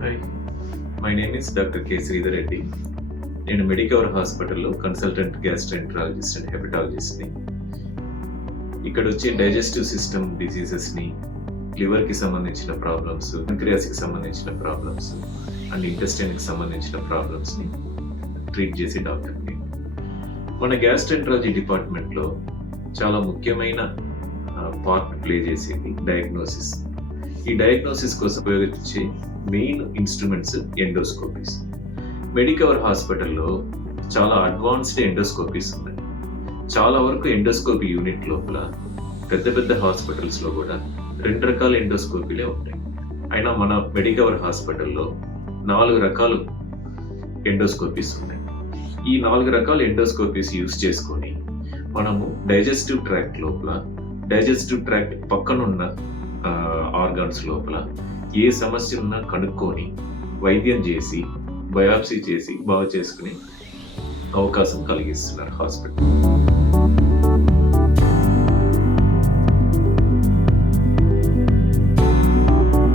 Hi, my name is doctor K Sridhar Reddy. నేను Medicover హాస్పిటల్లో consultant గ్యాస్ట్రెంటరాలజిస్ట్ and హెపటాలజిస్ట్ని. ఇక్కడ వచ్చే డైజెస్టివ్ సిస్టమ్ డిసీజెస్ని, లివర్కి సంబంధించిన ప్రాబ్లమ్స్, ప్యాంక్రియాస్కి సంబంధించిన ప్రాబ్లమ్స్ అండ్ ఇంటెస్టైన్కి సంబంధించిన ప్రాబ్లమ్స్ని ట్రీట్ చేసే డాక్టర్ని. మన గ్యాస్ట్రెంటరాలజీ డిపార్ట్మెంట్లో చాలా ముఖ్యమైన పార్ట్ ప్లే చేసేది డయాగ్నోసిస్. ఈ డయాగ్నోసిస్ కోసం ఉపయోగించే మెయిన్ ఇన్స్ట్రుమెంట్స్ ఎండోస్కోపీస్. మెడికవర్ హాస్పిటల్లో చాలా అడ్వాన్స్డ్ ఎండోస్కోపీస్ ఉన్నాయి. చాలా వరకు ఎండోస్కోపీ యూనిట్ లోపల పెద్ద పెద్ద హాస్పిటల్స్లో కూడా 2 రకాల ఎండోస్కోపీలే ఉంటాయి. అయినా మన మెడికవర్ హాస్పిటల్లో 4 రకాల ఎండోస్కోపీస్ ఉన్నాయి. ఈ 4 రకాల ఎండోస్కోపీస్ యూస్ చేసుకొని మనము డైజెస్టివ్ ట్రాక్ట్ లోపల, డైజెస్టివ్ ట్రాక్ట్ పక్కనున్న ఆర్గాన్స్ లోపల ఏ సమస్య ఉన్నా కనుక్కొని వైద్యం చేసి బయాప్సీ చేసి బాగు చేసుకునే అవకాశం కలిగిస్తున్నారు హాస్పిటల్.